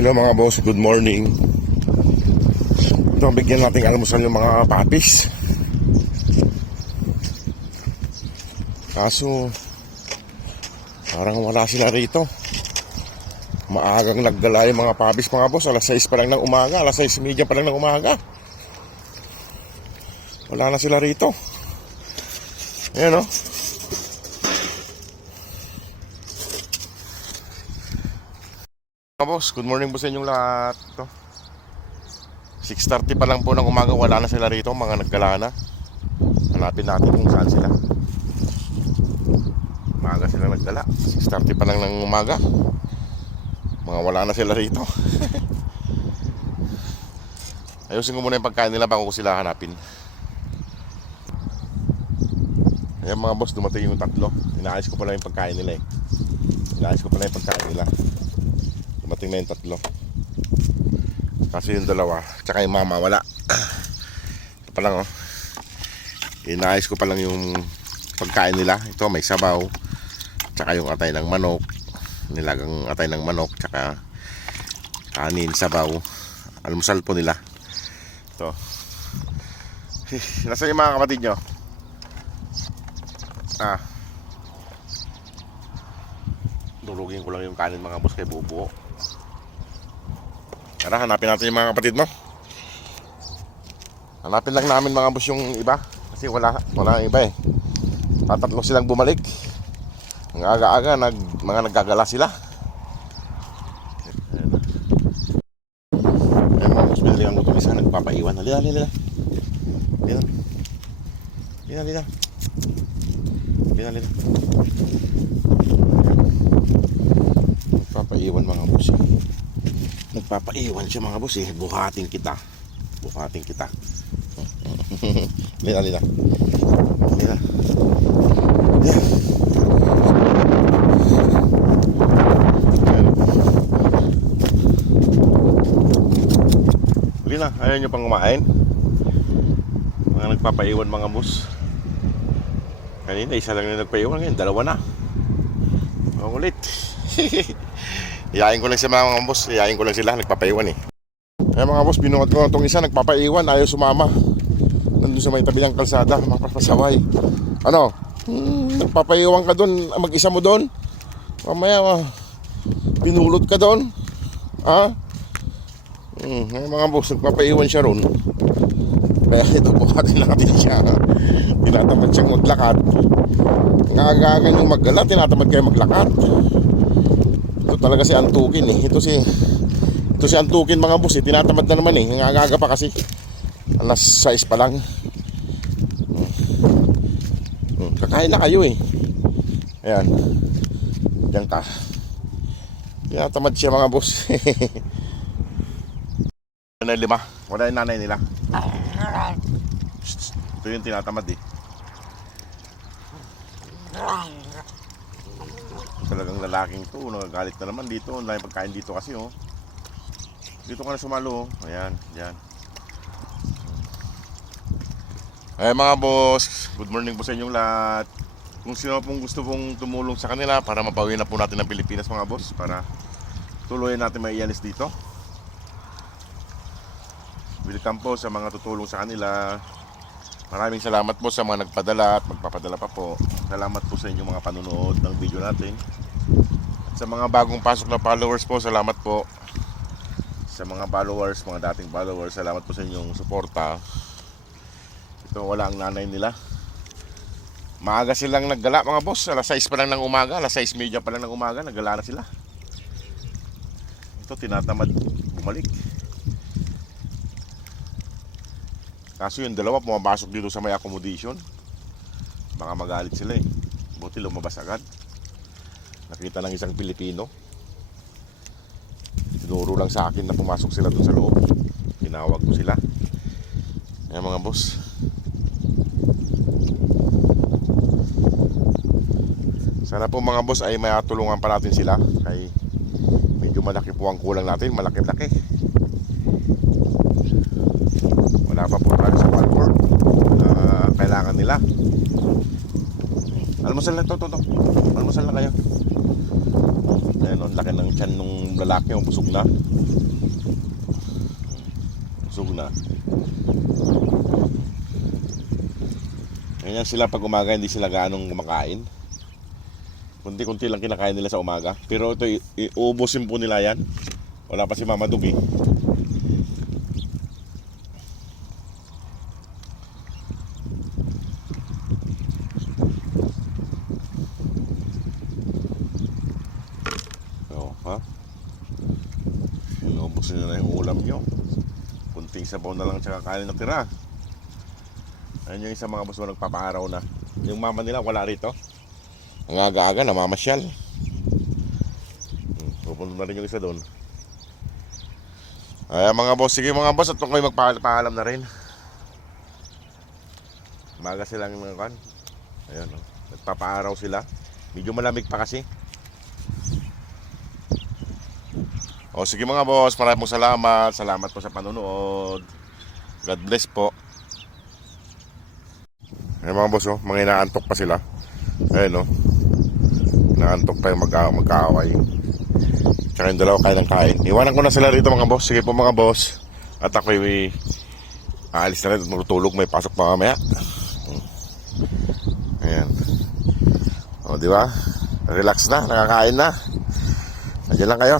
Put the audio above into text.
Hello mga boss, good morning. Ito, bigyan natin almusal yung mga papis. Kaso parang wala sila rito. Maagang naggala yung mga papis mga boss. Alas 6 pa lang ng umaga, alas 6:30 pa lang ng umaga. Wala na sila rito. Ayan o. Mga boss, good morning po sa inyong lahat. Ito, 6:30 pa lang po ng umaga, wala na sila rito, mga naggala na. Hanapin natin kung saan sila. Umaga sila naggala, 6:30 pa lang ng umaga, mga wala na sila rito. Ayusin ko muna yung pagkain nila bago ko sila hanapin. Ayan mga boss, dumating yung tatlo. Inaayos ko pala yung pagkain nila eh. Inaayos ko pala yung pagkain nila. Dumating na yung tatlo. Kasi yung dalawa, tsaka yung mama wala. Ito pa lang oh. Inaayos ko pa lang yung pagkain nila. Ito may sabaw, tsaka yung atay ng manok, nilagang atay ng manok, tsaka kanin, sabaw. Almusal po nila. Ito. Nasaan yung mga kapatid nyo? Durugin ko lang yung kanin mga boss kay Bubuo. Tara, hanapin natin yung mga kapatid mo. Hanapin lang namin mga boss yung iba. Kasi wala ang iba eh. Tatatlo silang bumalik. Ang aga-aga, mga naggagala sila. Ayan mga boss, binili ang utong isa. Nagpapaiwan. Halina. Nagpapaiwan mga boss. Nagpapaiwan siya mga boss eh. Buhatin kita. Lina. Lina, ayaw nyo pang kumain? Mga nagpapaiwan mga boss. Kanina isa lang na nagpaiwan, ngayon dalawa na. Ang ulit. Iyain ko lang sila mga boss. Iyain ko lang sila, nagpapaiwan eh. Ay mga boss, binuhat ko itong isa, nagpapaiwan, ayaw sumama. Nandun sa may tabi ng kalsada, mapapasaway. Ano? Nagpapaiwan ka doon, mag-isa mo doon. Mamaya, pinulot ka doon. Ha? Ay mga boss, nagpapaiwan siya ron. Kaya ito, buhatin natin siya. Tinatamad siyang maglakad. Ngagagan yung maggala, tinatamad kayo maglakad. Ito talaga si Antukin eh. Ito si Antukin mga boss eh. Tinatamad na naman eh. Ngagaga pa kasi. Alas 6 pa lang. Kakain na kayo eh. Ayan. Diyan ka. Tinatamad siya mga boss. Nanay 5. Wala yung nanay nila. Ito yung tinatamad eh. Talagang lalaking to, nagagalit na naman dito. Dahil pagkain dito kasi oh. Dito ka na sumalo oh. Ayan, dyan. Ay mga boss, good morning po sa inyong lahat. Kung sino pong gusto pong tumulong sa kanila para mapawi na po natin ang Pilipinas mga boss, para tuluyan natin maialis dito. Welcome po sa mga tutulong sa kanila. Maraming salamat po sa mga nagpadala at magpapadala pa po. Salamat po sa inyong mga panunood ng video natin. At sa mga bagong pasok na followers po, salamat po. Sa mga followers, mga dating followers, salamat po sa inyong suporta. Ito, wala ang nanay nila. Maaga silang naggala mga boss. Alas 6 pa lang ng umaga, alas 6:30 pa lang ng umaga, naggala na sila. Ito, tinatamad bumalik. Kaso yung dalawa pumapasok dito sa may accommodation. Baka magalit sila eh. Buti lumabas agad. Nakita ng isang Pilipino. Tinuro lang sa akin na pumasok sila dun sa loob. Tinawag ko sila. Ayan mga boss. Sana po mga boss ay may tulungan pa natin sila. Ay medyo malaki po ang kulang natin. Malaki-laki. Wala pa po tayo sa Walmart na kailangan nila. Almusal na to. Almusal na kayo. Ayan, ang laki ng tiyan nung lalaki, busog na. Busog na. Ganyan sila pag umaga, hindi sila gaanong kumakain. Kunti-kunti lang kinakain nila sa umaga. Pero ito, iubusin po nila yan. Wala pa si Mama Dug eh. O, ha? Inubusin nila yung ulam nyo. Kunting sabaw na lang tsaka kanin na tira. Ayun yung isang mga boss mo nagpapaaraw na. Yung mama nila wala rito. Ang aga-aga namamasyal. Pupunta na rin yung isa doon. Ay mga boss, sige mga boss, at kayo magpaalam na rin. Maga silang kan. Ayun, oh. Nagpapaaraw sila. Medyo malamig pa kasi. O sige mga boss, maraming salamat. Salamat po sa panonood. God bless po. Ay mga boss, oh, mga inaantok pa sila. Ayun, oh. Inaantok pa yung magkaaway. Tsaka yung dalawa kain ng kain. Iwanan ko na sila rito mga boss. Sige po mga boss. At ako'y aalis na rin at matutulog. May pasok pa mamaya. Ayan. O diba? Relax na, nakakain na. Nandiyan lang kayo.